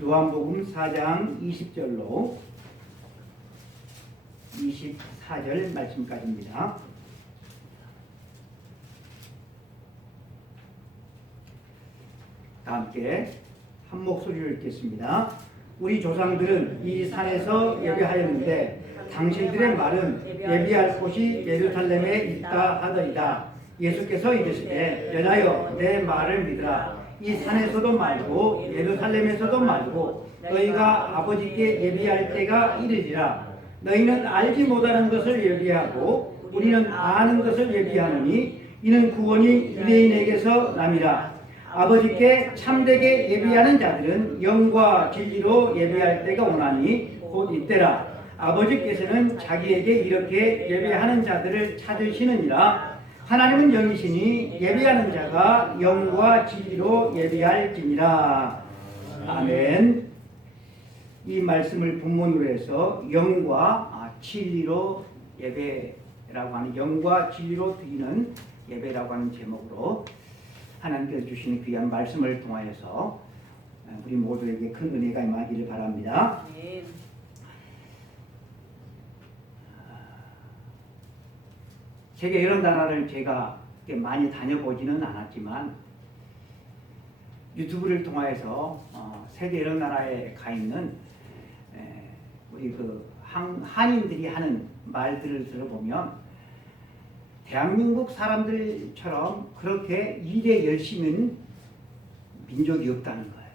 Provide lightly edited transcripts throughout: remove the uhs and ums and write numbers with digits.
요한복음 4장 20절로 24절 말씀까지입니다. 다 함께 한 목소리를 읽겠습니다. 우리 조상들은 이 산에서 예배하였는데 당신들의 말은 예배할 곳이 예루살렘에 있다 하더이다. 예수께서 이르시되 연하여 내 말을 믿으라. 이 산에서도 말고 예루살렘에서도 말고 너희가 아버지께 예배할 때가 이르리라. 너희는 알지 못하는 것을 예배하고 우리는 아는 것을 예배하노니 이는 구원이 유대인에게서 남이라. 아버지께 참되게 예배하는 자들은 영과 진리로 예배할 때가 오나니 곧 이때라. 아버지께서는 자기에게 이렇게 예배하는 자들을 찾으시느니라. 하나님은 영이시니 예배하는 자가 영과 진리로 예배할지니라. 아멘. 이 말씀을 본문으로 해서 영과 진리로 예배라고 하는, 영과 진리로 드리는 예배라고 하는 제목으로 하나님께서 주시는 귀한 말씀을 통하여서 우리 모두에게 큰 은혜가 임하기를 바랍니다. 네. 세계 여러 나라를 제가 많이 다녀보지는 않았지만 유튜브를 통하여서 세계 여러 나라에 가 있는 우리 한인들이 하는 말들을 들어보면 대한민국 사람들처럼 그렇게 일에 열심인 민족이 없다는 거예요.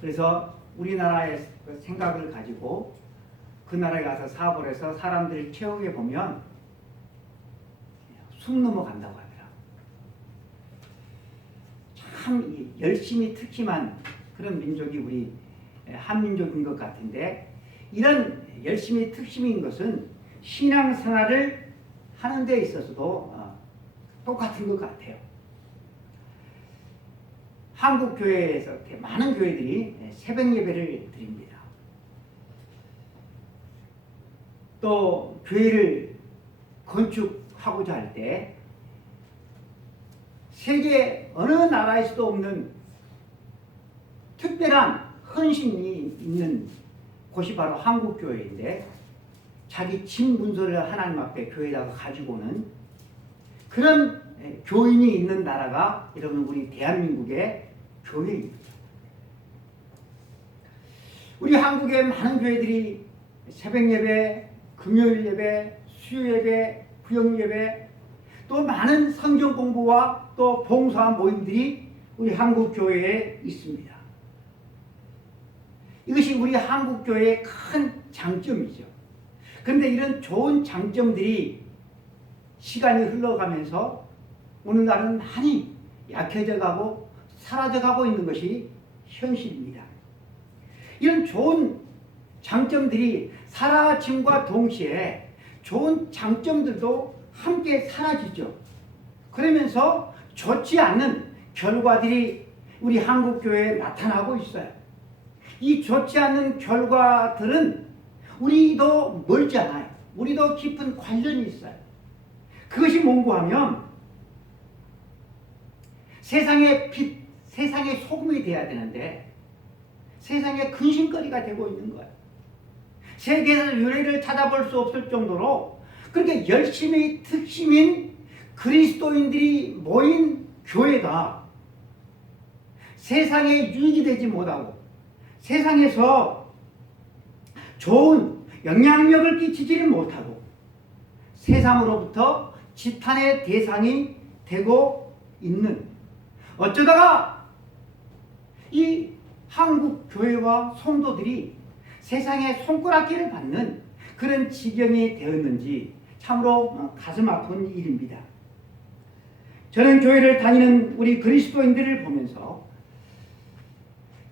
그래서 우리나라의 생각을 가지고 그 나라에 가서 사업을 해서 사람들을 채우게 보면 숨 넘어간다고 하더라. 참 열심히 특심한 그런 민족이 우리 한민족인 것 같은데, 이런 열심히 특심인 것은 신앙생활을 하는 데 있어서도 똑같은 것 같아요. 한국 교회에서 많은 교회들이 새벽 예배를 드립니다. 또 교회를 건축하고자 할 때 세계 어느 나라에서도 없는 특별한 헌신이 있는 곳이 바로 한국 교회인데, 자기 집 문서를 하나님 앞에 교회에다가 가지고 오는 그런 교인이 있는 나라가 여러분 우리 대한민국의 교회입니다. 우리 한국의 많은 교회들이 새벽 예배, 금요일 예배, 수요 예배, 구역 예배, 또 많은 성경 공부와 또 봉사 모임들이 우리 한국 교회에 있습니다. 이것이 우리 한국 교회의 큰 장점이죠. 그런데 이런 좋은 장점들이 시간이 흘러가면서 오늘날은 많이 약해져 가고 사라져 가고 있는 것이 현실입니다. 이런 좋은 장점들이 사라짐과 동시에 좋은 장점들도 함께 사라지죠. 그러면서 좋지 않는 결과들이 우리 한국 교회에 나타나고 있어요. 이 좋지 않는 결과들은 우리도 멀지 않아요. 우리도 깊은 관련이 있어요. 그것이 뭔고 하면 세상의 빛, 세상의 소금이 돼야 되는데 세상의 근심거리가 되고 있는 거예요. 세계에서 유래를 찾아볼 수 없을 정도로 그렇게 열심히 특심인 그리스도인들이 모인 교회가 세상에 유익이 되지 못하고 세상에서 좋은 영향력을 끼치지를 못하고 세상으로부터 지탄의 대상이 되고 있는, 어쩌다가 이 한국 교회와 성도들이 세상의 손가락질을 받는 그런 지경이 되었는지 참으로 가슴 아픈 일입니다. 저는 교회를 다니는 우리 그리스도인들을 보면서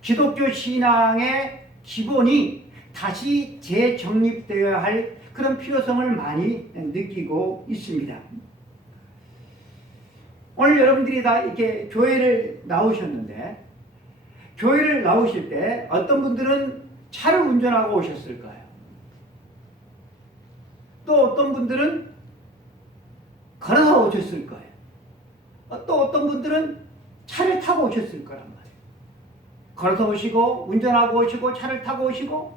기독교 신앙의 기본이 다시 재정립되어야 할 그런 필요성을 많이 느끼고 있습니다. 오늘 여러분들이 다 이렇게 교회를 나오셨는데, 교회를 나오실 때 어떤 분들은 차를 운전하고 오셨을 거예요. 또 어떤 분들은 걸어서 오셨을 거예요. 또 어떤 분들은 차를 타고 오셨을 거란 말이에요. 걸어서 오시고 운전하고 오시고 차를 타고 오시고.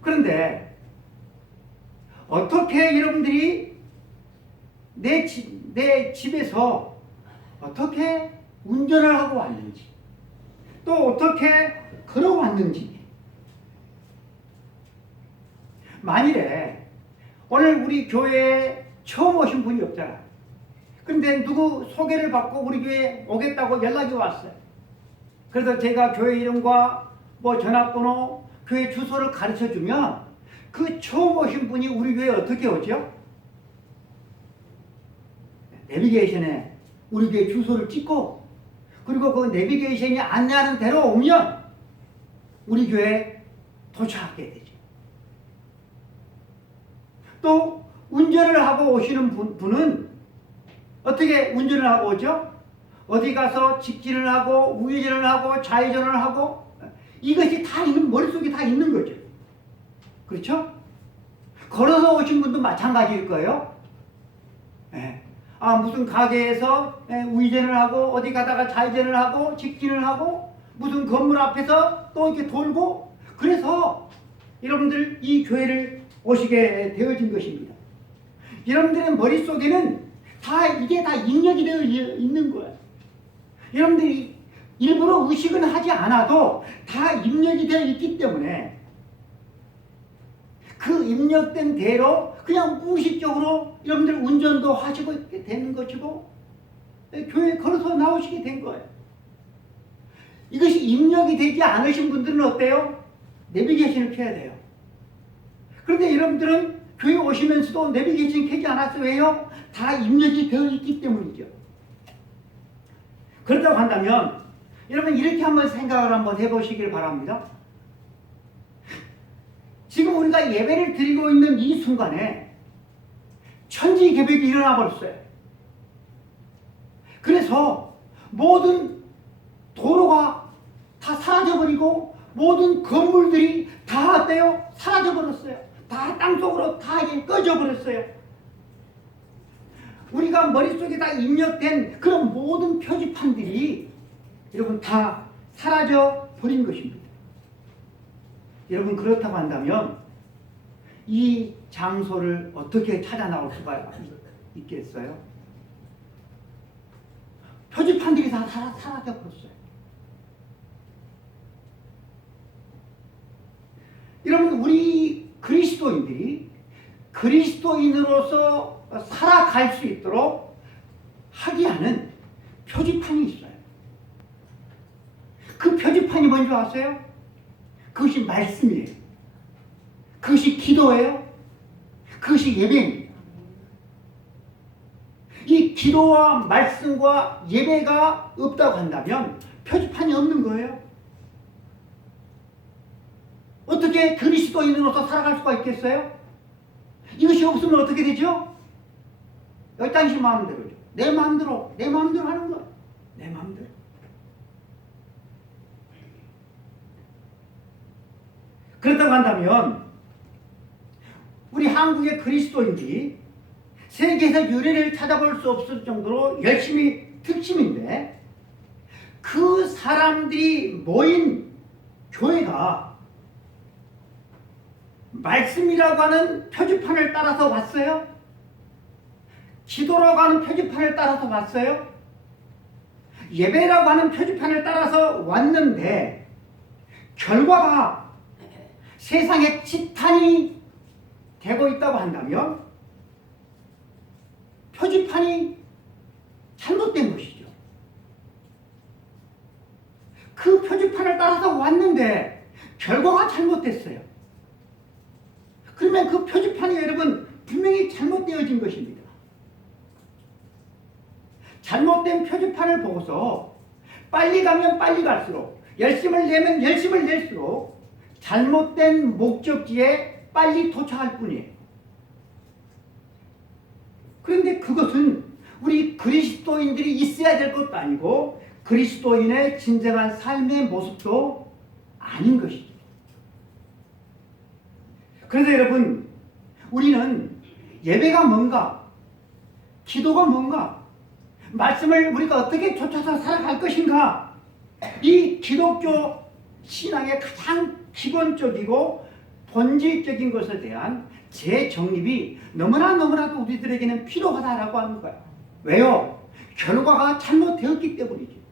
그런데 어떻게 여러분들이 내 집에서 어떻게 운전을 하고 왔는지, 또 어떻게 걸어왔는지. 만일에 오늘 우리 교회에 처음 오신 분이 없잖아. 근데 누구 소개를 받고 우리 교회에 오겠다고 연락이 왔어요. 그래서 제가 교회 이름과 뭐 전화번호, 교회 주소를 가르쳐 주면 그 처음 오신 분이 우리 교회에 어떻게 오죠? 내비게이션에 우리 교회 주소를 찍고, 그리고 그 내비게이션이 안내하는 대로 오면 우리 교회에 도착하게 되죠. 또 운전을 하고 오시는 분은 어떻게 운전을 하고 오죠? 어디 가서 직진을 하고 우회전을 하고 좌회전을 하고, 이것이 다 있는, 머릿속에 다 있는 거죠. 그렇죠? 걸어서 오신 분도 마찬가지일 거예요. 네. 무슨 가게에서 우회전을 하고 어디 가다가 좌회전을 하고 직진을 하고 무슨 건물 앞에서 또 이렇게 돌고, 그래서 여러분들 이 교회를 오시게 되어진 것입니다. 여러분들의 머릿속에는 이게 다 입력이 되어 있는 거예요. 여러분들이 일부러 의식은 하지 않아도 다 입력이 되어 있기 때문에 그 입력된 대로 그냥 무의식적으로 여러분들 운전도 하시고 있게 되는 것이고, 교회에 걸어서 나오시게 된 거예요. 이것이 입력이 되지 않으신 분들은 어때요? 내비게이션을 켜야 돼요. 그런데 여러분들은 교회 오시면서도 내비게이션 켜지 않았어요. 왜요? 다 입력이 되어 있기 때문이죠. 그렇다고 한다면 여러분 이렇게 한번 생각을 한번 해보시길 바랍니다. 지금 우리가 예배를 드리고 있는 이 순간에 천지개벽이 일어나 버렸어요. 그래서 모든 도로가 다 사라져버리고 모든 건물들이 다 어때요? 사라져버렸어요. 다 땅속으로 다 꺼져버렸어요. 우리가 머릿속에 다 입력된 그런 모든 표지판들이 여러분 다 사라져 버린 것입니다. 여러분 그렇다고 한다면 이 장소를 어떻게 찾아 나올 수가 있겠어요? 표지판들이 다 사라져 버렸어요. 여러분 우리 그리스도인들이 그리스도인으로서 살아갈 수 있도록 하게 하는 표지판이 있어요. 그 표지판이 뭔지 아세요? 그것이 말씀이에요. 그것이 기도예요. 그것이 예배입니다. 이 기도와 말씀과 예배가 없다고 한다면 표지판이 없는 거예요. 어떻게 그리스도인으로서 살아갈 수가 있겠어요? 이것이 없으면 어떻게 되죠? 여기 당신 마음대로죠. 내 마음대로 하는 거예요. 내 마음대로. 그렇다고 한다면 우리 한국의 그리스도인들이 세계에서 유래를 찾아볼 수 없을 정도로 열심히 특심인데, 그 사람들이 모인 교회가 말씀이라고 하는 표지판을 따라서 왔어요? 기도라고 하는 표지판을 따라서 왔어요? 예배라고 하는 표지판을 따라서 왔는데 결과가 세상에 지탄이 되고 있다고 한다면 표지판이 잘못된 것이죠. 그 표지판을 따라서 왔는데 결과가 잘못됐어요. 그러면 그 표지판이 여러분 분명히 잘못되어진 것입니다. 잘못된 표지판을 보고서 빨리 가면 빨리 갈수록, 열심을 내면 열심을 낼수록 잘못된 목적지에 빨리 도착할 뿐이에요. 그런데 그것은 우리 그리스도인들이 있어야 될 것도 아니고 그리스도인의 진정한 삶의 모습도 아닌 것이죠. 그래서 여러분, 우리는 예배가 뭔가, 기도가 뭔가, 말씀을 우리가 어떻게 쫓아서 살아갈 것인가? 이 기독교 신앙의 가장 기본적이고 본질적인 것에 대한 재정립이 너무나도 우리들에게는 필요하다라고 하는 거야. 왜요? 결과가 잘못되었기 때문이지.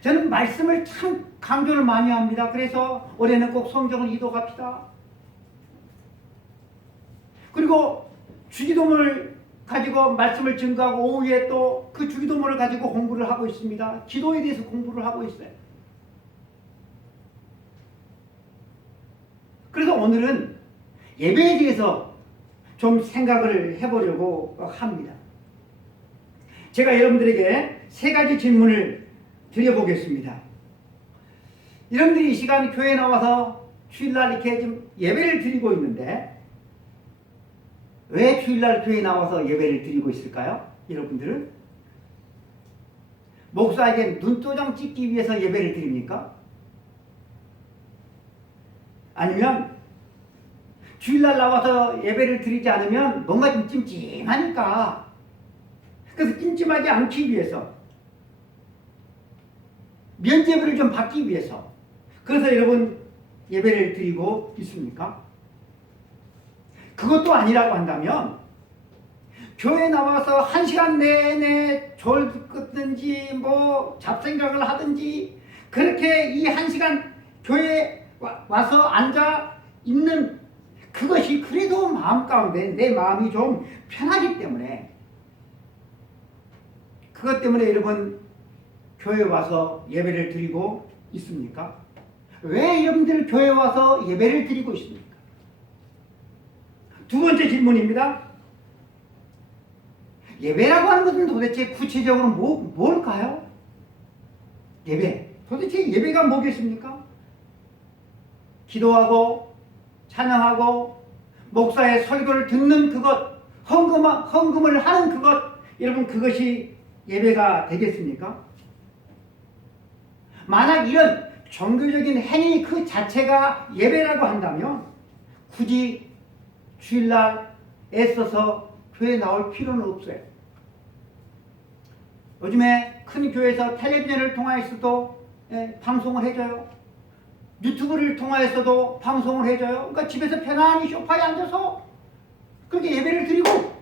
저는 말씀을 참 강조를 많이 합니다. 그래서 올해는 꼭 성경을 이독합시다. 그리고 주기도문을 가지고 말씀을 증거하고 오후에 또 그 주기도문을 가지고 공부를 하고 있습니다. 기도에 대해서 공부를 하고 있어요. 그래서 오늘은 예배에 대해서 좀 생각을 해보려고 합니다. 제가 여러분들에게 세 가지 질문을 드려보겠습니다. 여러분들이 이 시간 교회에 나와서 주일날 이렇게 좀 예배를 드리고 있는데 왜 주일날 교회에 나와서 예배를 드리고 있을까요? 여러분들은? 목사에게 눈도장 찍기 위해서 예배를 드립니까? 아니면 주일날 나와서 예배를 드리지 않으면 뭔가 좀 찜찜하니까 그래서 찜찜하지 않기 위해서 면죄부를 좀 받기 위해서 그래서 여러분 예배를 드리고 있습니까? 그것도 아니라고 한다면 교회에 나와서 1시간 내내 졸 긋든지 뭐 잡생각을 하든지 그렇게 이 1시간 교회에 와서 앉아 있는 그것이 그래도 마음 가운데 내 마음이 좀 편하기 때문에 그것 때문에 여러분 교회에 와서 예배를 드리고 있습니까? 왜 여러분들 교회에 와서 예배를 드리고 있습니까? 두 번째 질문입니다. 예배라고 하는 것은 도대체 구체적으로 뭘까요? 예배. 도대체 예배가 뭐겠습니까? 기도하고 찬양하고 목사의 설교를 듣는 그것, 헌금을 하는 그것, 여러분 그것이 예배가 되겠습니까? 만약 이런 종교적인 행위 그 자체가 예배라고 한다면 굳이 주일날 애써서 교회에 나올 필요는 없어요. 요즘에 큰 교회에서 텔레비전을 통하여서도 방송을 해줘요. 유튜브를 통하여서도 방송을 해줘요. 그러니까 집에서 편안히 소파에 앉아서 그렇게 예배를 드리고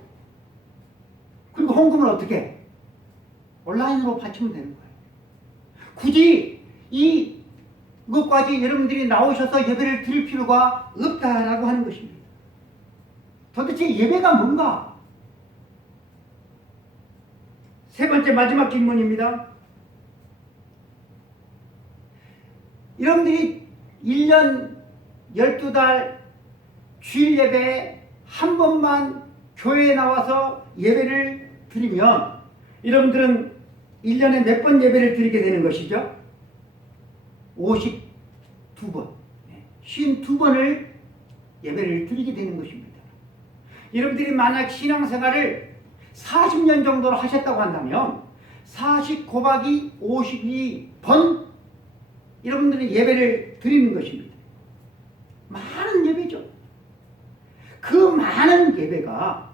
그리고 헌금을 어떻게? 온라인으로 바치면 되는 거예요. 굳이 이것까지 여러분들이 나오셔서 예배를 드릴 필요가 없다라고 하는 것입니다. 도대체 예배가 뭔가? 세 번째 마지막 질문입니다. 여러분들이 1년 12달 주일 예배에 한 번만 교회에 나와서 예배를 드리면 여러분들은 1년에 몇 번 예배를 드리게 되는 것이죠? 52번. 52번을 예배를 드리게 되는 것입니다. 여러분들이 만약 신앙생활을 40년 정도를 하셨다고 한다면 40 곱하기 52번 여러분들이 예배를 드리는 것입니다. 많은 예배죠. 그 많은 예배가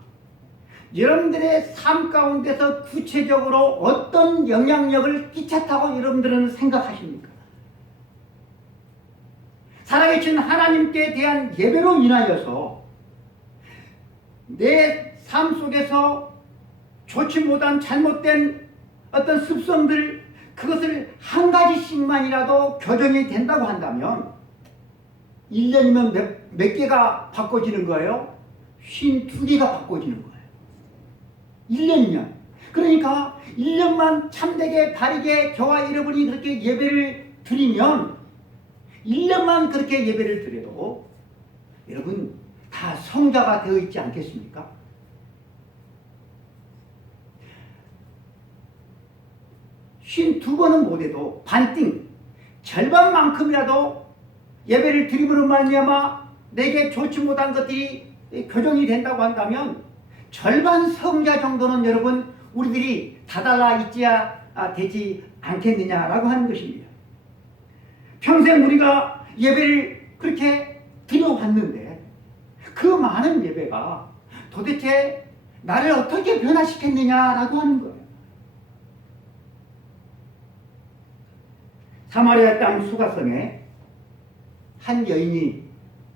여러분들의 삶 가운데서 구체적으로 어떤 영향력을 끼쳤다고 여러분들은 생각하십니까? 살아계신 하나님께 대한 예배로 인하여서 내 삶 속에서 좋지 못한 잘못된 어떤 습성들 그것을 한 가지씩만이라도 교정이 된다고 한다면 1년이면 몇 개가 바꿔지는 거예요? 52개가 바꿔지는 거예요. 1년이면. 그러니까 1년만 참되게 바르게 저와 여러분이 그렇게 예배를 드리면 1년만 그렇게 예배를 드려도 여러분 다 성자가 되어 있지 않겠습니까? 52번은 못해도 반띵 절반만큼이라도 예배를 드림으로 말미암아 내게 좋지 못한 것들이 교정이 된다고 한다면 절반 성자 정도는 여러분 우리들이 다달라 있지야 되지 않겠느냐라고 하는 것입니다. 평생 우리가 예배를 그렇게 드려왔는데 그 많은 예배가 도대체 나를 어떻게 변화시켰느냐라고 하는 거예요. 사마리아 땅 수가성에 한 여인이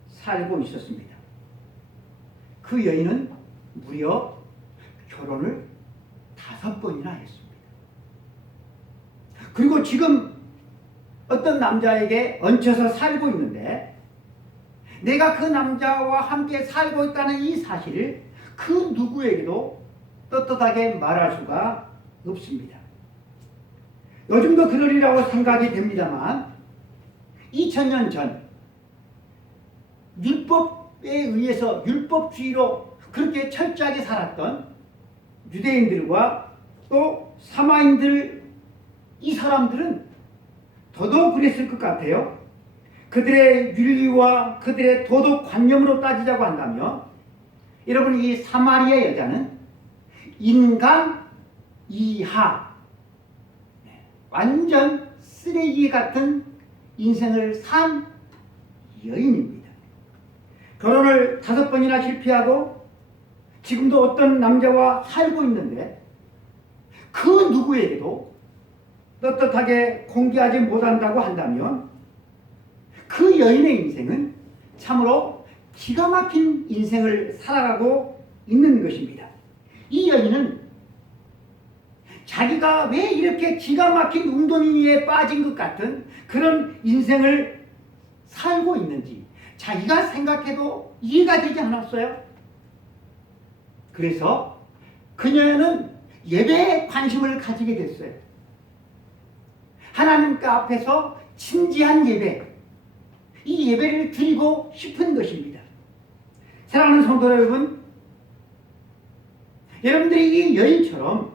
살고 있었습니다. 그 여인은 무려 결혼을 5번이나 했습니다. 그리고 지금 어떤 남자에게 얹혀서 살고 있는데 내가 그 남자와 함께 살고 있다는 이 사실을 그 누구에게도 떳떳하게 말할 수가 없습니다. 요즘도 그러리라고 생각이 됩니다만 2000년 전 율법에 의해서 율법주의로 그렇게 철저하게 살았던 유대인들과 또 사마인들, 이 사람들은 더더욱 그랬을 것 같아요. 그들의 윤리와 그들의 도덕관념으로 따지자고 한다면 여러분, 이 사마리아 여자는 인간 이하, 완전 쓰레기 같은 인생을 산 여인입니다. 결혼을 5번이나 실패하고 지금도 어떤 남자와 살고 있는데 그 누구에게도 떳떳하게 공개하지 못한다고 한다면 그 여인의 인생은 참으로 기가 막힌 인생을 살아가고 있는 것입니다. 이 여인은 자기가 왜 이렇게 기가 막힌 웅덩이에 빠진 것 같은 그런 인생을 살고 있는지 자기가 생각해도 이해가 되지 않았어요. 그래서 그녀는 예배에 관심을 가지게 됐어요. 하나님께 앞에서 진지한 예배, 이 예배를 드리고 싶은 것입니다. 사랑하는 성도 여러분, 여러분들이 이 여인처럼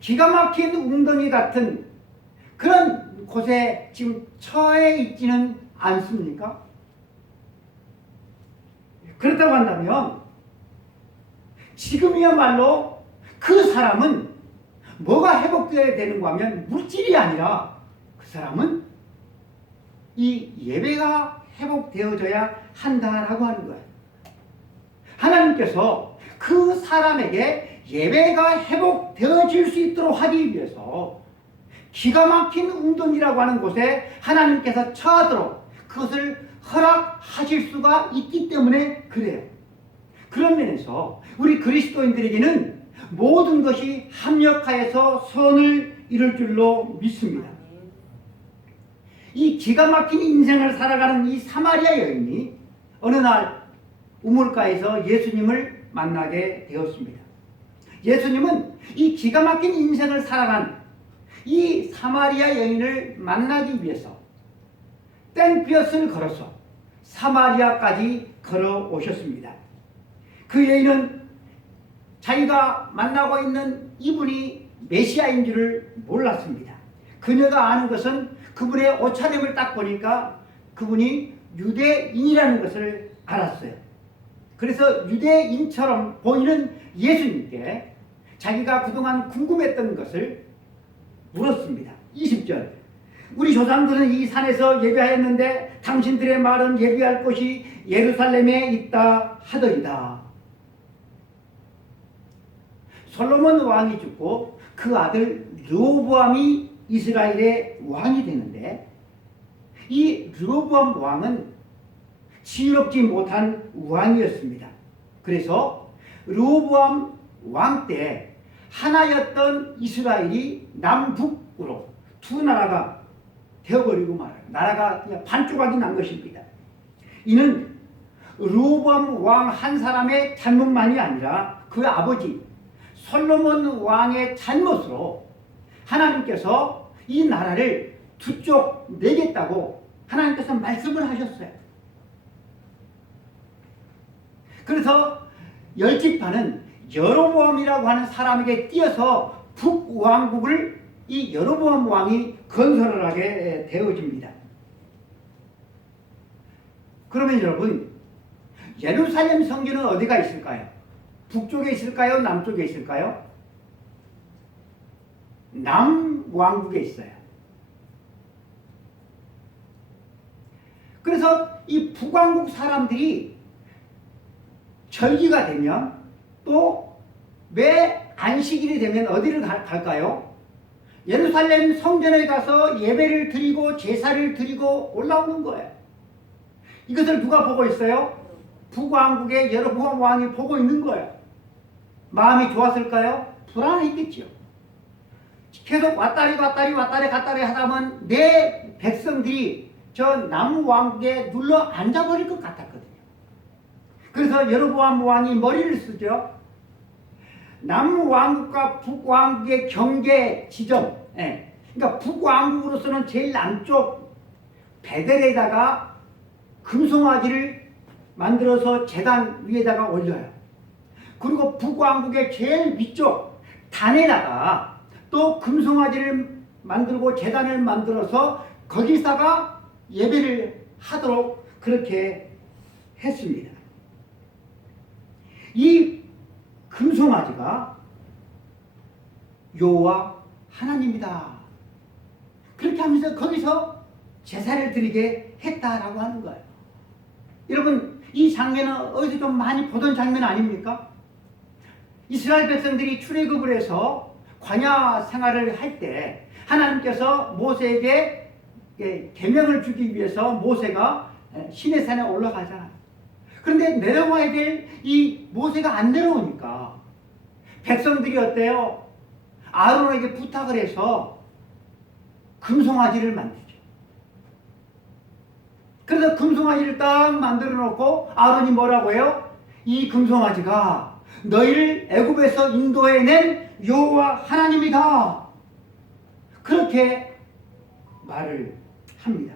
기가 막힌 웅덩이 같은 그런 곳에 지금 처해 있지는 않습니까? 그렇다고 한다면 지금이야말로 그 사람은 뭐가 회복되어야 되는가 하면 물질이 아니라 그 사람은 이 예배가 회복되어져야 한다라고 하는 거예요. 하나님께서 그 사람에게 예배가 회복되어질 수 있도록 하기 위해서 기가 막힌 웅덩이라고 하는 곳에 하나님께서 처하도록 그것을 허락하실 수가 있기 때문에 그래요. 그런 면에서 우리 그리스도인들에게는 모든 것이 합력하여서 선을 이룰 줄로 믿습니다. 이 기가 막힌 인생을 살아가는 이 사마리아 여인이 어느 날 우물가에서 예수님을 만나게 되었습니다. 예수님은 이 기가 막힌 인생을 살아간 이 사마리아 여인을 만나기 위해서 땡볕을 걸어서 사마리아까지 걸어오셨습니다. 그 여인은 자기가 만나고 있는 이분이 메시아인 줄을 몰랐습니다. 그녀가 아는 것은 그분의 옷차림을 딱 보니까 그분이 유대인이라는 것을 알았어요. 그래서 유대인처럼 보이는 예수님께 자기가 그동안 궁금했던 것을 물었습니다. 20절, 우리 조상들은 이 산에서 예배하였는데 당신들의 말은 예배할 곳이 예루살렘에 있다 하더이다. 솔로몬 왕이 죽고 그 아들 르호보암이 이스라엘의 왕이 되는데 이 르호보암 왕은 지혜롭지 못한 왕이었습니다. 그래서 르호보암 왕 때 하나였던 이스라엘이 남북으로 두 나라가 되어버리고 말아요. 나라가 그냥 반조각이 난 것입니다. 이는 르호보암 왕 한 사람의 잘못만이 아니라 그 아버지 솔로몬 왕의 잘못으로 하나님께서 이 나라를 두 쪽 내겠다고 하나님께서 말씀을 하셨어요. 그래서 열지파는 여로보암이라고 하는 사람에게 띄어서 북왕국을 이 여로보암 왕이 건설을 하게 되어집니다. 그러면 여러분, 예루살렘 성전은 어디가 있을까요? 북쪽에 있을까요? 남쪽에 있을까요? 남왕국에 있어요. 그래서 이 북왕국 사람들이 절기가 되면 또 매 안식일이 되면 어디를 갈까요? 예루살렘 성전에 가서 예배를 드리고 제사를 드리고 올라오는 거예요. 이것을 누가 보고 있어요? 북왕국의 여로보암 왕이 보고 있는 거예요. 마음이 좋았을까요? 불안했겠죠. 계속 왔다리 하다 보면 내 백성들이 저 남왕국에 눌러 앉아버릴 것 같았거든요. 그래서 여로보암 왕이 머리를 쓰죠. 남왕국과 북왕국의 경계 지점, 그러니까 북왕국으로서는 제일 남쪽 베델에다가 금송아지를 만들어서 제단 위에다가 올려요. 그리고 북왕국의 제일 위쪽 단에다가 또 금송아지를 만들고 제단을 만들어서 거기다가 예배를 하도록 그렇게 했습니다. 이 금송아지가 여호와 하나님이다. 그렇게 하면서 거기서 제사를 드리게 했다라고 하는 거예요. 여러분, 이 장면은 어디서 좀 많이 보던 장면 아닙니까? 이스라엘 백성들이 출애굽을 해서 광야 생활을 할 때 하나님께서 모세에게 계명을 주기 위해서 모세가 시내산에 올라가잖아요. 그런데 내려와야 될 이 모세가 안 내려오니까 백성들이 어때요? 아론에게 부탁을 해서 금송아지를 만들죠. 그래서 금송아지를 딱 만들어 놓고 아론이 뭐라고 해요? 이 금송아지가 너희를 애굽에서 인도해낸 여호와 하나님이다. 그렇게 말을 합니다.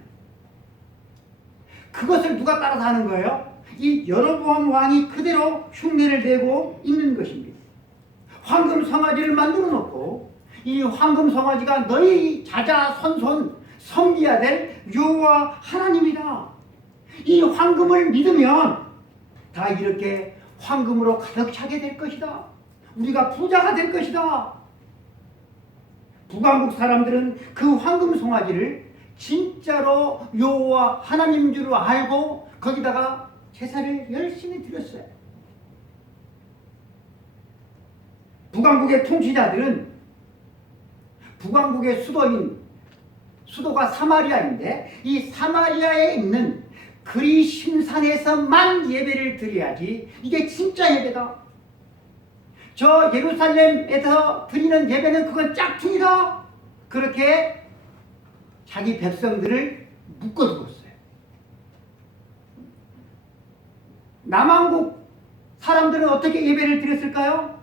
그것을 누가 따라서 하는 거예요? 이 여로보암 왕이 그대로 흉내를 내고 있는 것입니다. 황금 송아지를 만들어 놓고 이 황금 송아지가 너희 자자손손 섬겨야 될 여호와 하나님이다. 이 황금을 믿으면 다 이렇게 황금으로 가득 차게 될 것이다. 우리가 부자가 될 것이다. 북왕국 사람들은 그 황금 송아지를 진짜로 여호와 하나님인 줄 알고 거기다가 제사를 열심히 드렸어요. 북왕국의 통치자들은 북왕국의 수도가 사마리아인데 이 사마리아에 있는 그리심산에서만 예배를 드려야지 이게 진짜 예배다. 저 예루살렘에서 드리는 예배는 그건 짝퉁이다. 그렇게 자기 백성들을 묶어두었어요. 남왕국 사람들은 어떻게 예배를 드렸을까요?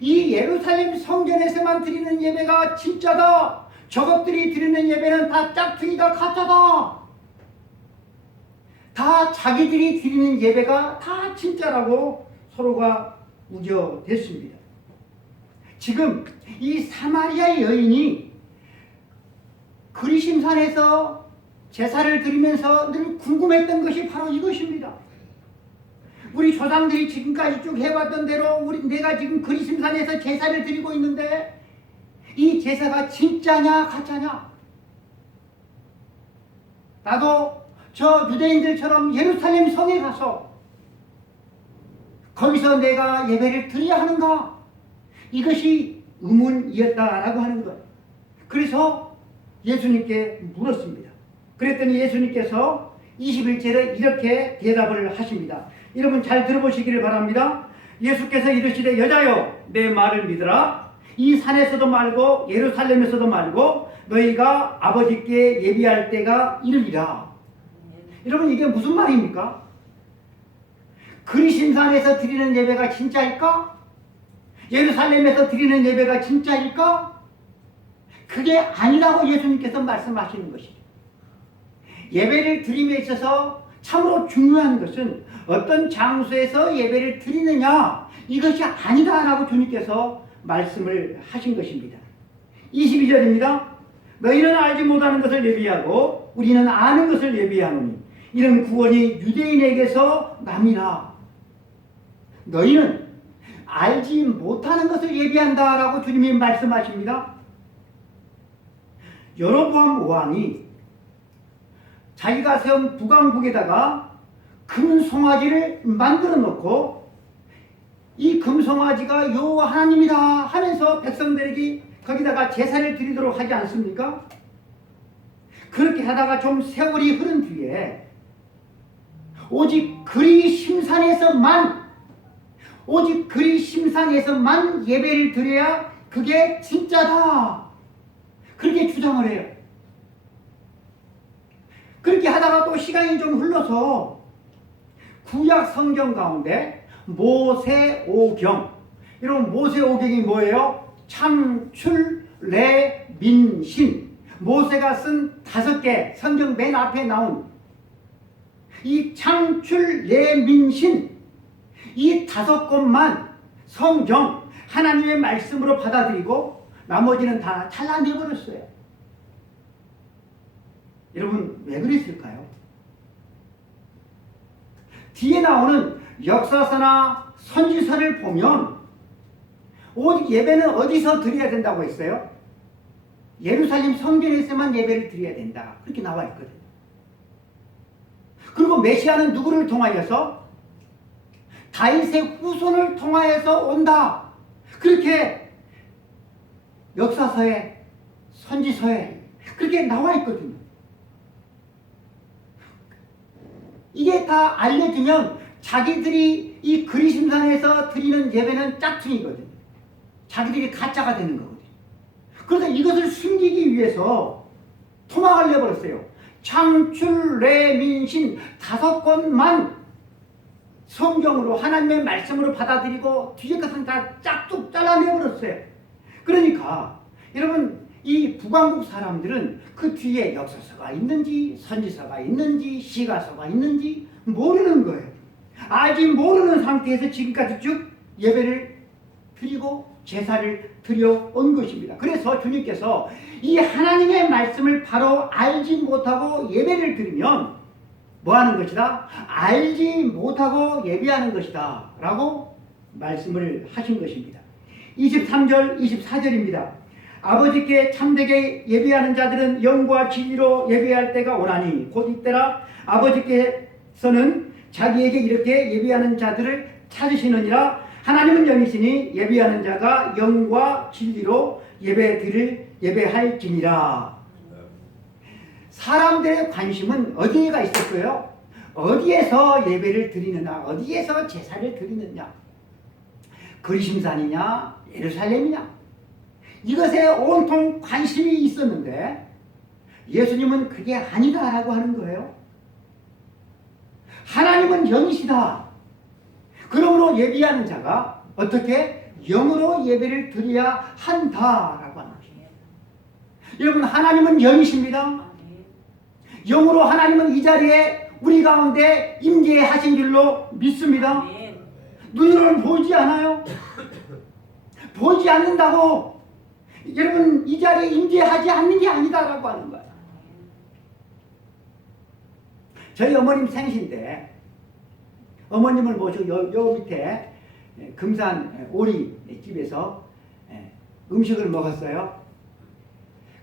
이 예루살렘 성전에서만 드리는 예배가 진짜다. 저것들이 드리는 예배는 다 짝퉁이다, 가짜다. 다 자기들이 드리는 예배가 다 진짜라고 서로가 우겨댔습니다. 지금 이 사마리아 여인이 그리심산에서 제사를 드리면서 늘 궁금했던 것이 바로 이것입니다. 우리 조상들이 지금까지 쭉 해왔던 대로 내가 지금 그리심산에서 제사를 드리고 있는데 이 제사가 진짜냐 가짜냐? 나도 저 유대인들처럼 예루살렘 성에 가서 거기서 내가 예배를 드려야 하는가? 이것이 의문이었다라고 하는 거예요. 그래서 예수님께 물었습니다. 그랬더니 예수님께서 21절에 이렇게 대답을 하십니다. 여러분 잘 들어보시기를 바랍니다. 예수께서 이르시되 여자여 내 말을 믿으라. 이 산에서도 말고 예루살렘에서도 말고 너희가 아버지께 예비할 때가 이르리라. 여러분 이게 무슨 말입니까? 그리심산에서 드리는 예배가 진짜일까? 예루살렘에서 드리는 예배가 진짜일까? 그게 아니라고 예수님께서 말씀하시는 것이죠. 예배를 드림에 있어서 참으로 중요한 것은 어떤 장소에서 예배를 드리느냐 이것이 아니다라고 주님께서 말씀을 하신 것입니다. 22절입니다. 너희는 알지 못하는 것을 예비하고 우리는 아는 것을 예비하노니 이런 구원이 유대인에게서 남이라. 너희는 알지 못하는 것을 예비한다라고 주님이 말씀하십니다. 여로보암 왕이 자기가 세운 북왕국에다가 금 송아지를 만들어 놓고 이 금송아지가 여호와 하나님이다 하면서 백성들에게 거기다가 제사를 드리도록 하지 않습니까? 그렇게 하다가 좀 세월이 흐른 뒤에 오직 그리심산에서만 예배를 드려야 그게 진짜다, 그렇게 주장을 해요. 그렇게 하다가 또 시간이 좀 흘러서 구약 성경 가운데 모세오경, 이런 모세오경이 뭐예요? 창출, 래, 민, 신, 모세가 쓴 5개 성경 맨 앞에 나온 이 창출, 래, 민, 신, 이 5권만 성경 하나님의 말씀으로 받아들이고 나머지는 다 잘라내버렸어요. 여러분 왜 그랬을까요? 뒤에 나오는 역사서나 선지서를 보면 오직 예배는 어디서 드려야 된다고 했어요? 예루살렘 성전에서만 예배를 드려야 된다, 그렇게 나와 있거든요. 그리고 메시아는 누구를 통하여서? 다윗의 후손을 통하여서 온다, 그렇게 역사서에 선지서에 그렇게 나와 있거든요. 이게 다 알려지면 자기들이 이 그리심산에서 드리는 예배는 짝퉁이거든요. 자기들이 가짜가 되는 거거든요. 그래서 이것을 숨기기 위해서 토막을 내버렸어요. 창출, 래, 민, 신 5권만 성경으로 하나님의 말씀으로 받아들이고 뒤에 것은 다 짝뚝 잘라내버렸어요. 그러니까 여러분 이 북왕국 사람들은 그 뒤에 역사서가 있는지 선지서가 있는지 시가서가 있는지 모르는 거예요. 아직 모르는 상태에서 지금까지 쭉 예배를 드리고 제사를 드려온 것입니다. 그래서 주님께서 이 하나님의 말씀을 바로 알지 못하고 예배를 드리면 뭐 하는 것이다? 알지 못하고 예배하는 것이다 라고 말씀을 하신 것입니다. 23절 24절입니다. 아버지께 참되게 예배하는 자들은 영과 진리로 예배할 때가 오나니 곧 이때라. 아버지께서는 자기에게 이렇게 예배하는 자들을 찾으시느니라. 하나님은 영이시니 예배하는 자가 영과 진리로 예배할지니라. 사람들의 관심은 어디에가 있었어요? 어디에서 예배를 드리느냐, 어디에서 제사를 드리느냐, 그리심산이냐 예루살렘이냐, 이것에 온통 관심이 있었는데 예수님은 그게 아니다라고 하는 거예요. 하나님은 영이시다. 그러므로 예배하는 자가 어떻게 영으로 예배를 드려야 한다라고 하는 것입니다. 여러분 하나님은 영이십니다. 영으로 하나님은 이 자리에 우리 가운데 임재하신 줄로 믿습니다. 눈으로는 보이지 않아요. 보이지 않는다고 여러분 이 자리에 임재하지 않는 게 아니다라고 하는 거예요. 저희 어머님 생신 때 어머님을 모시고 요 밑에 금산 오리 집에서 음식을 먹었어요.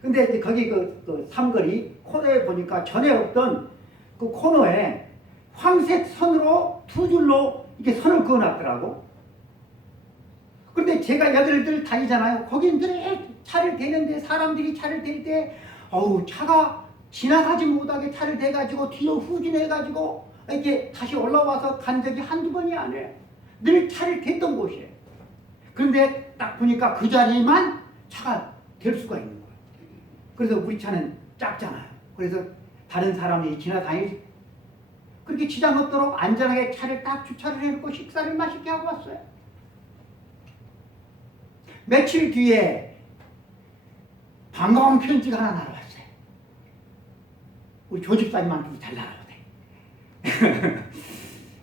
근데 이제 거기 그 삼거리 코너에 보니까 전에 없던 그 코너에 황색 선으로 2줄로 이렇게 선을 그어놨더라고. 그런데 제가 여기를 다니잖아요. 거긴 늘 차를 대는데 사람들이 차를 댈 때 차가 지나가지 못하게 차를 대가지고 뒤로 후진해가지고 이렇게 다시 올라와서 간 적이 한두 번이 아니에요. 늘 차를 댔던 곳이에요. 그런데 딱 보니까 그 자리만 차가 될 수가 있는 거예요. 그래서 우리 차는 작잖아요. 그래서 다른 사람이 지나다니지 그렇게 지장 없도록 안전하게 차를 딱 주차를 해놓고 식사를 맛있게 하고 왔어요. 며칠 뒤에 반가운 편지가 하나 날아왔어요. 우리 조집사님한테도 잘 날아오대.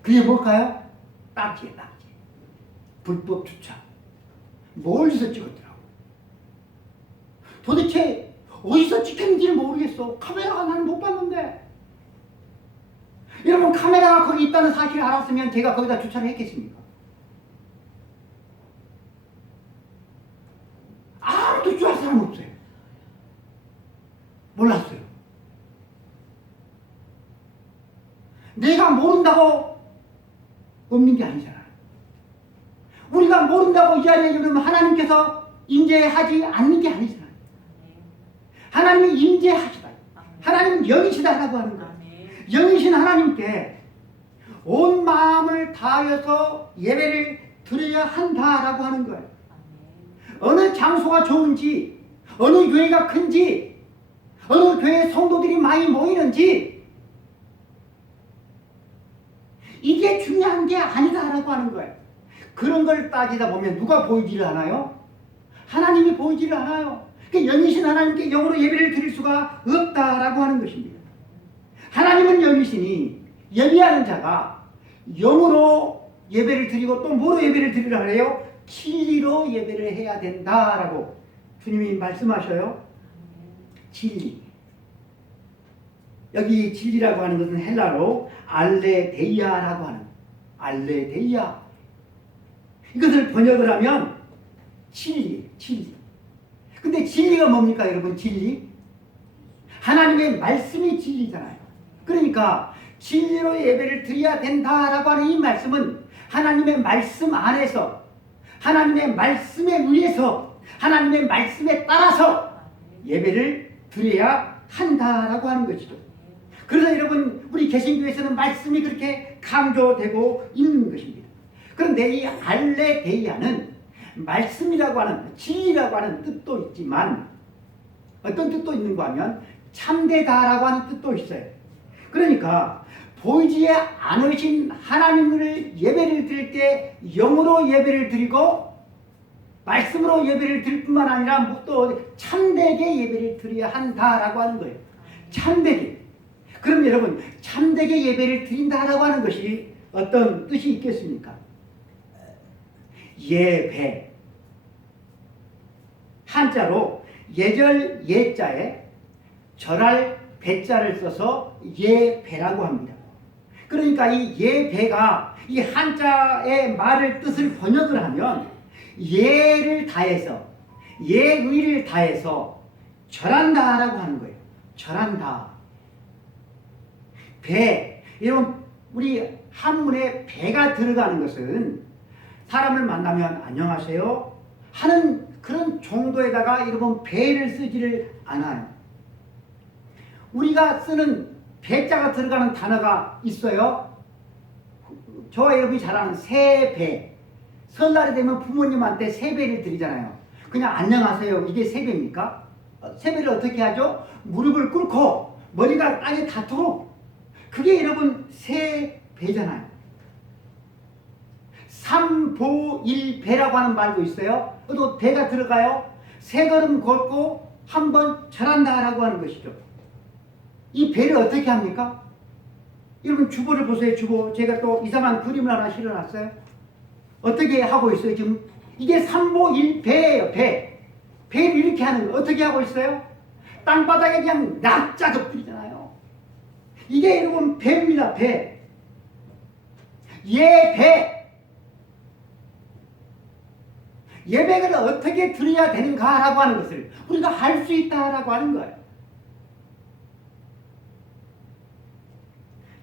그게 뭘까요? 딱지에 딱지. 불법 주차. 멀리서 찍었더라고. 도대체 어디서 찍혔는지를 모르겠어. 카메라가 나는 못 봤는데. 여러분 카메라가 거기 있다는 사실을 알았으면 제가 거기다 주차를 했겠습니까? 아무도 주차할 사람 없어요. 몰랐어요. 내가 모른다고 없는 게 아니잖아요. 우리가 모른다고 이 자리에 그러면 하나님께서 임재하지 않는 게 아니잖아요. 하나님이 임재하시다. 하나님은 영이시다라고 하는 거예요. 영이신 하나님께 온 마음을 다하여서 예배를 드려야 한다라고 하는 거예요. 어느 장소가 좋은지, 어느 교회가 큰지, 어느 교회 성도들이 많이 모이는지 이게 중요한 게 아니다라고 하는 거예요. 그런 걸 따지다 보면 누가 보이지를 않아요? 하나님이 보이지를 않아요. 그러니까 영이신 하나님께 영으로 예배를 드릴 수가 없다라고 하는 것입니다. 하나님은 영이시니 예배하는 자가 영으로 예배를 드리고 또 뭐로 예배를 드리라 그래요? 진리로 예배를 해야 된다라고 주님이 말씀하셔요. 진리. 여기 진리라고 하는 것은 헬라로 알레데이아라고 하는 알레데이아. 이것을 번역을 하면 진리, 진리. 근데 진리가 뭡니까 여러분? 진리? 하나님의 말씀이 진리잖아요. 그러니까 진리로 예배를 드려야 된다라고 하는 이 말씀은 하나님의 말씀 안에서 하나님의 말씀에 의해서 하나님의 말씀에 따라서 예배를 드려야 한다라고 하는 것이죠. 그래서 여러분 우리 개신교에서는 말씀이 그렇게 강조되고 있는 것입니다. 그런데 이 알레데이아는 말씀이라고 하는 진리라고 하는 뜻도 있지만 어떤 뜻도 있는가 하면 참되다라고 하는 뜻도 있어요. 그러니까 보이지 않으신 하나님을 예배를 드릴 때 영으로 예배를 드리고 말씀으로 예배를 드릴 뿐만 아니라 또 참되게 예배를 드려야 한다라고 하는 거예요. 참되게. 그럼 여러분 참되게 예배를 드린다라고 하는 것이 어떤 뜻이 있겠습니까? 예배. 한자로 예절 예자에 절할 배자를 써서 예배라고 합니다. 그러니까 이 예배가 이 한자의 말을 뜻을 번역을 하면 예를 다해서 예의를 다해서 절한다라고 하는 거예요. 절한다. 배. 여러분 우리 한문에 배가 들어가는 것은 사람을 만나면 안녕하세요 하는 그런 정도에다가 여러분 배를 쓰지를 않아요. 우리가 쓰는 배자가 들어가는 단어가 있어요. 저와 여러분이 잘 아는 세배. 설날이 되면 부모님한테 세배를 드리잖아요. 그냥 안녕하세요. 이게 세배입니까? 세배를 어떻게 하죠? 무릎을 꿇고 머리가 땅에 닿도록. 그게 여러분 세배잖아요. 삼보일배라고 하는 말도 있어요. 또 배가 들어가요. 세 걸음 걷고 한 번 절한다라고 하는 것이죠. 이 배를 어떻게 합니까? 여러분 주보를 보세요. 주보. 제가 또 이상한 그림을 하나 실어놨어요. 어떻게 하고 있어요 지금? 이게 삼보일배예요. 배. 배를 이렇게 하는 거 어떻게 하고 있어요? 땅바닥에 그냥 납작 엎드리잖아요. 이게 여러분 배입니다. 배. 예배. 예배를 어떻게 드려야 되는가라고 하는 것을 우리가 할 수 있다라고 하는 거예요.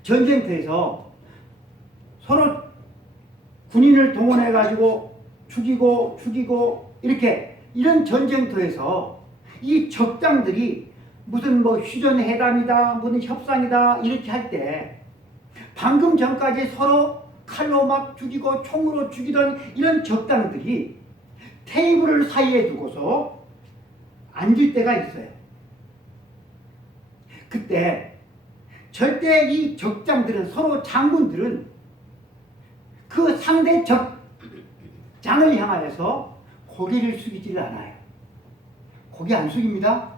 전쟁터에서 서로 군인을 동원해가지고 죽이고 이렇게 이런 전쟁터에서 이 적장들이 무슨 뭐 휴전회담이다 무슨 협상이다 이렇게 할 때 방금 전까지 서로 칼로 막 죽이고 총으로 죽이던 이런 적장들이 테이블을 사이에 두고서 앉을 때가 있어요. 그때 절대 이 적장들은 서로 장군들은 그 상대 적장을 향하여서 고개를 숙이지를 않아요. 고개 안 숙입니다.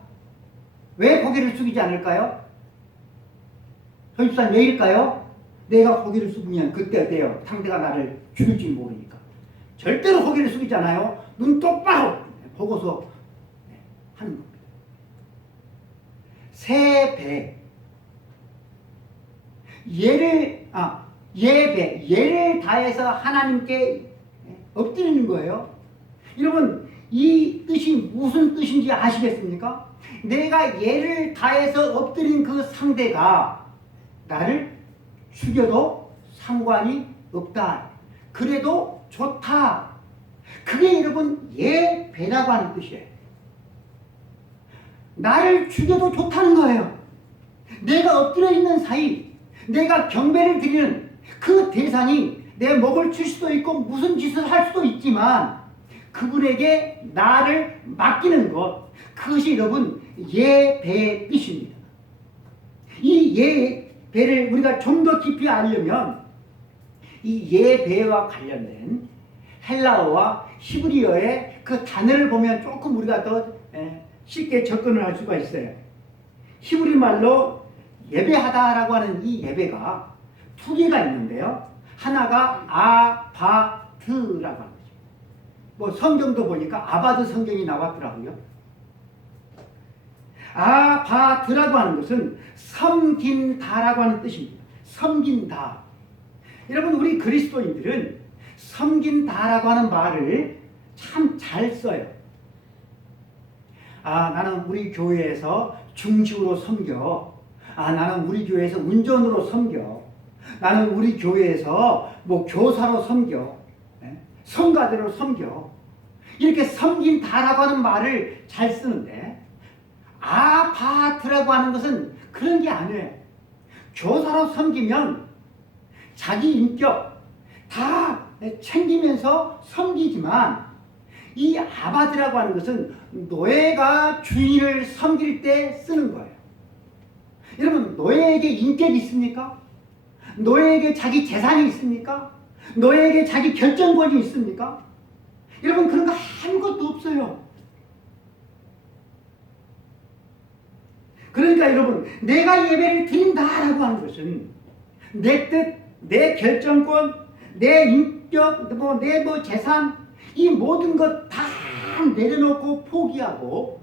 왜 고개를 숙이지 않을까요? 현수산 왜일까요? 내가 고개를 숙이면 그때 어때요? 상대가 나를 죽일지 모르니까. 절대로 고개를 숙이지 않아요. 눈 똑바로 보고서 하는 겁니다. 세배. 예배를 다해서 하나님께 엎드리는 거예요. 여러분 이 뜻이 무슨 뜻인지 아시겠습니까? 내가 예를 다해서 엎드린 그 상대가 나를 죽여도 상관이 없다. 그래도 좋다. 그게 여러분 예배라고 하는 뜻이에요. 나를 죽여도 좋다는 거예요. 내가 엎드려 있는 사이, 내가 경배를 드리는 그 대상이 내 목을 칠 수도 있고 무슨 짓을 할 수도 있지만 그분에게 나를 맡기는 것, 그것이 여러분 예배의 뜻입니다. 이 예배를 우리가 좀 더 깊이 알려면 이 예배와 관련된 헬라어와 히브리어의 그 단어를 보면 조금 우리가 더 쉽게 접근을 할 수가 있어요. 히브리 말로 예배하다라고 하는 이 예배가 두 개가 있는데요. 하나가 아바드라고 하는 거죠. 뭐 성경도 보니까 아바드 성경이 나왔더라고요. 아바드라고 하는 것은 섬긴다라고 하는 뜻입니다. 섬긴다. 여러분, 우리 그리스도인들은 섬긴다라고 하는 말을 참 잘 써요. 나는 우리 교회에서 중직으로 섬겨. 나는 우리 교회에서 운전으로 섬겨. 나는 우리 교회에서 뭐 교사로 섬겨. 성가대로 섬겨. 이렇게 섬긴다라고 하는 말을 잘 쓰는데 아바트라고 하는 것은 그런 게 아니에요. 교사로 섬기면 자기 인격 다 챙기면서 섬기지만 이 아바드라고 하는 것은 노예가 주인을 섬길 때 쓰는 거예요. 여러분, 노예에게 인격이 있습니까? 노예에게 자기 재산이 있습니까? 노예에게 자기 결정권이 있습니까? 여러분, 그런 거 아무것도 없어요. 그러니까 여러분, 내가 예배를 드린다라고 하는 것은 내 뜻, 내 결정권, 내 인격, 내 재산, 이 모든 것 다 내려놓고 포기하고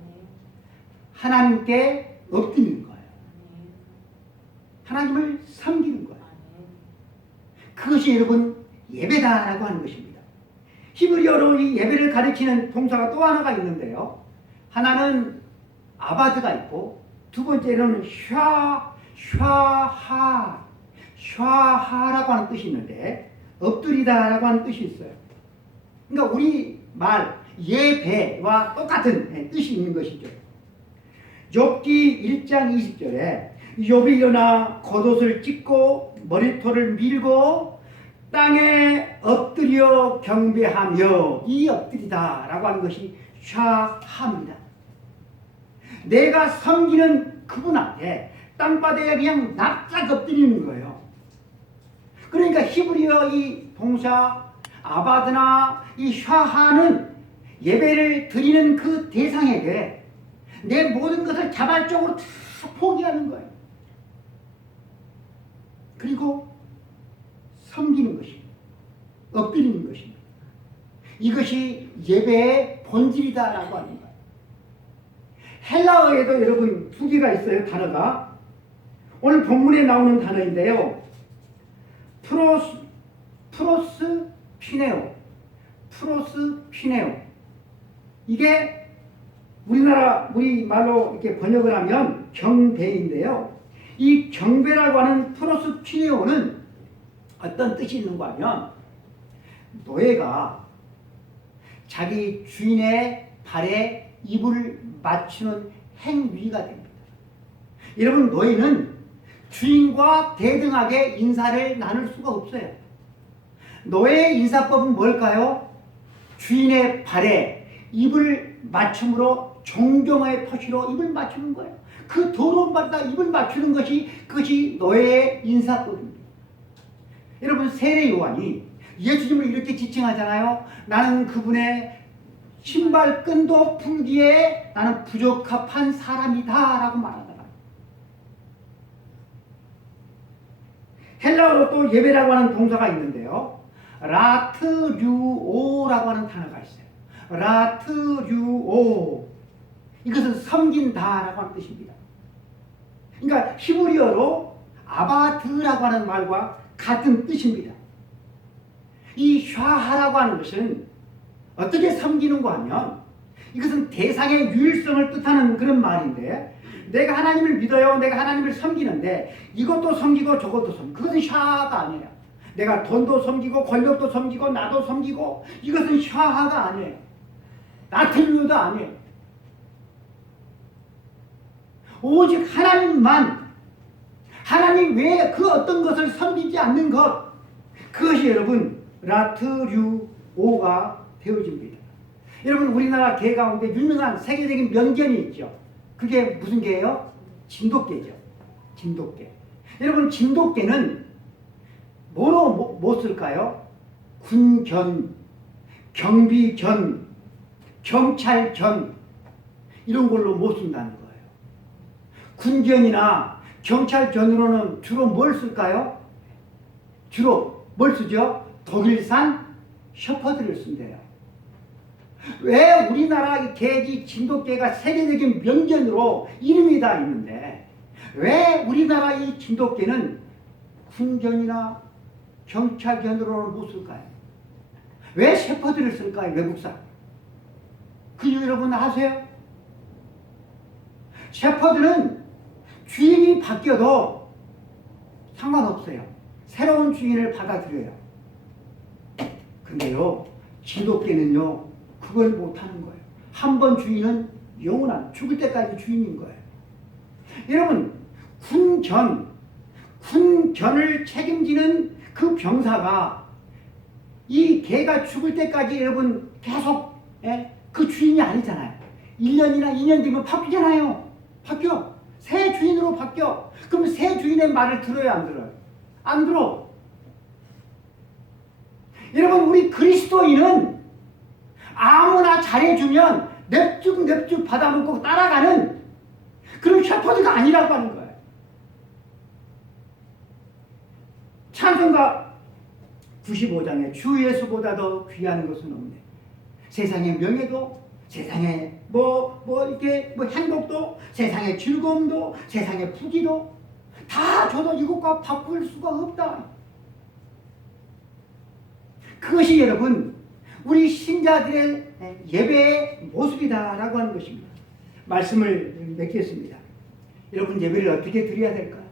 하나님께 엎드리는 거예요. 하나님을 섬기는 거예요. 그것이 여러분 예배다라고 하는 것입니다. 히브리어로 이 예배를 가리키는 동사가 또 하나가 있는데요. 하나는 아바드가 있고 두 번째는 샤하라고 하는 뜻이 있는데 엎드리다라고 하는 뜻이 있어요. 그러니까 우리 말 예배와 똑같은 뜻이 있는 것이죠. 욥기 1장 20절에 욥이 일어나 겉옷을 찢고 머리털을 밀고 땅에 엎드려 경배하며, 이 엎드리다라고 하는 것이 샤하입니다. 내가 섬기는 그분 앞에 땅바닥에 그냥 납작 엎드리는 거예요. 그러니까 히브리어 이 동사 아바드나 이 샤하는 예배를 드리는 그 대상에게 내 모든 것을 자발적으로 다 포기하는 거예요. 그리고 섬기는 것입니다. 엎드리는 것입니다. 이것이 예배의 본질이다라고 하는 거예요. 헬라어에도 여러분 두 개가 있어요. 단어가 오늘 본문에 나오는 단어인데요. 프로스 피네오. 이게 우리 말로 이렇게 번역을 하면 경배인데요. 이 경배라고 하는 프로스 피네오는 어떤 뜻이 있는가 하면 노예가 자기 주인의 발에 입을 맞추는 행위가 됩니다. 여러분, 노예는 주인과 대등하게 인사를 나눌 수가 없어요. 노예의 인사법은 뭘까요? 주인의 발에 입을 맞춤으로 존경의 표시로 입을 맞추는 거예요. 그 더러운 발에다 입을 맞추는 것이 그것이 노예의 인사법입니다. 여러분, 세례 요한이 예수님을 이렇게 지칭하잖아요. 나는 그분의 신발끈도 풀기에 나는 부적합한 사람이다 라고 말하더라. 헬라어로 또 예배라고 하는 동사가 있는데요. 라트류오라고 하는 단어가 있어요. 라트류오. 이것은 섬긴다라고 하는 뜻입니다. 그러니까 히브리어로 아바드라고 하는 말과 같은 뜻입니다. 이 샤하라고 하는 것은 어떻게 섬기는가 하면 이것은 대상의 유일성을 뜻하는 그런 말인데, 내가 하나님을 믿어요. 내가 하나님을 섬기는데 이것도 섬기고 저것도 섬기고, 그것은 샤하가 아니에요. 내가 돈도 섬기고 권력도 섬기고 나도 섬기고 이것은 샤하가 아니에요. 나트륨도 아니에요. 오직 하나님만, 하나님 외에 그 어떤 것을 섬기지 않는 것, 그것이 여러분 라트류오가 되어집니다. 여러분 우리나라 개 가운데 유명한 세계적인 명견이 있죠. 그게 무슨 개예요? 진돗개죠. 진돗개. 여러분 진돗개는 뭐로 못 쓸까요? 군견, 경비견, 경찰견 이런 걸로 못 쓴다는 거예요. 군견이나 경찰견으로는 주로 뭘 쓸까요? 주로 뭘 쓰죠? 독일산 셔퍼드를 쓴대요. 왜 우리나라 개지 진돗개가 세계적인 명견으로 이름이 다 있는데 왜 우리나라 이 진돗개는 군견이나 경찰견으로는 못 쓸까요? 왜 셰퍼드를 쓸까요? 외국산. 그 이유 여러분 아세요? 셰퍼드는 주인이 바뀌어도 상관없어요. 새로운 주인을 받아들여요. 근데요 진돗개는요 그걸 못하는 거예요. 한 번 주인은 영원한 죽을 때까지 주인인 거예요. 여러분 군견을 책임지는 그 병사가 이 개가 죽을 때까지 여러분 계속 그 주인이 아니잖아요. 1년이나 2년 뒤면 바뀌잖아요. 바뀌어. 새 주인으로 바뀌어. 그럼 새 주인의 말을 들어요 안 들어요? 안 들어. 여러분 우리 그리스도인은 아무나 잘해주면 냅죽 받아먹고 따라가는 그런 셰퍼드가 아니라고 하는 거예요. 찬송가 95장에 주 예수보다 더 귀한 것은 없네. 세상의 명예도, 세상의 이렇게 행복도, 세상의 즐거움도, 세상의 부귀도 다 줘도 이것과 바꿀 수가 없다. 그것이 여러분 우리 신자들의 예배의 모습이다라고 하는 것입니다. 말씀을 맺겠습니다. 여러분 예배를 어떻게 드려야 될까요?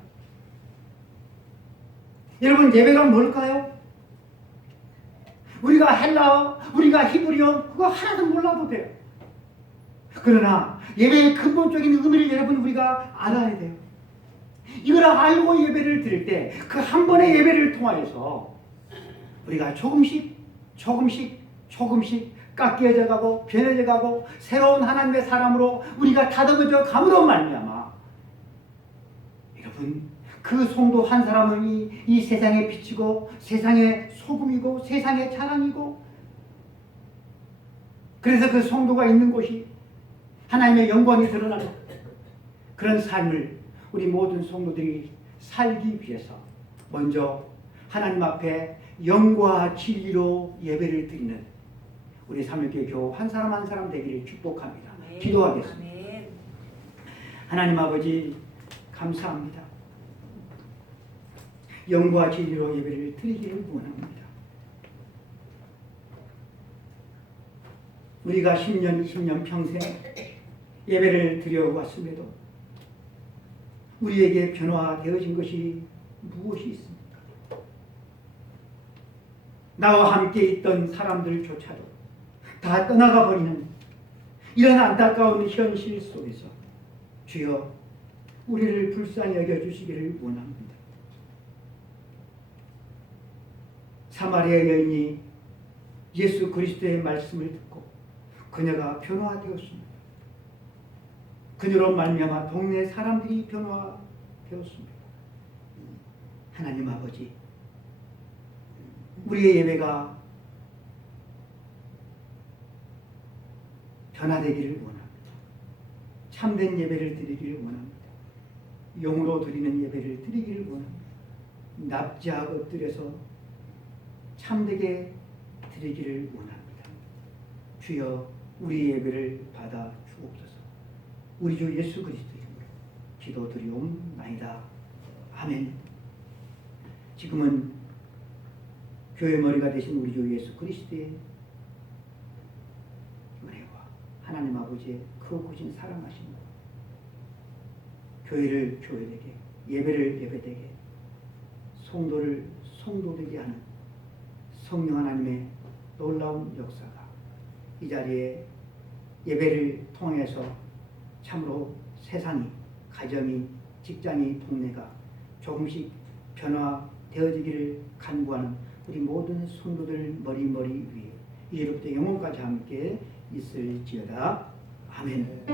여러분 예배가 뭘까요? 우리가 헬라어, 우리가 히브리어 그거 하나도 몰라도 돼요. 그러나 예배의 근본적인 의미를 여러분 우리가 알아야 돼요. 이걸 알고 예배를 드릴 때 그 한 번의 예배를 통하여서 우리가 조금씩 깎여져 가고 변해져 가고 새로운 하나님의 사람으로 우리가 다듬어져 감으로 말미암아 여러분 그 성도 한 사람은 이 세상에 비치고 세상의 소금이고 세상의 자랑이고 그래서 그 성도가 있는 곳이 하나님의 영광이 드러나는 그런 삶을 우리 모든 성도들이 살기 위해서 먼저 하나님 앞에 영과 진리로 예배를 드리는 우리 삼일교회 교우 한 사람 한 사람 되기를 축복합니다. 기도하겠습니다. 하나님 아버지 감사합니다. 영과 진리로 예배를 드리기를 원합니다. 우리가 10년, 20년 평생 예배를 드려왔음에도 우리에게 변화되어진 것이 무엇이 있습니까? 나와 함께 있던 사람들조차도 다 떠나가 버리는 이런 안타까운 현실 속에서 주여 우리를 불쌍히 여겨주시기를 원합니다. 사마리아 여인이 예수 그리스도의 말씀을 듣고 그녀가 변화되었습니다. 그녀로 말미암아 동네 사람들이 변화되었습니다. 하나님 아버지 우리의 예배가 변화되기를 원합니다. 참된 예배를 드리기를 원합니다. 용으로 드리는 예배를 드리기를 원합니다. 납작 엎드려서 참되게 드리기를 원합니다. 주여 우리 예배를 받아 주옵소서. 우리 주 예수 그리스도 이름으로 기도드리옵나이다. 아멘. 지금은 교회 머리가 되신 우리 주 예수 그리스도의 은혜와 하나님 아버지의 크고신 사랑하심과 교회를 교회되게 예배를 예배되게 성도를 성도되게 하는 성령 하나님의 놀라운 역사가 이 자리에 예배를 통해서 참으로 세상이, 가정이, 직장이, 동네가 조금씩 변화되어지기를 간구하는 우리 모든 성도들 머리 위에 이제부터 영원까지 함께 있을지어다. 아멘.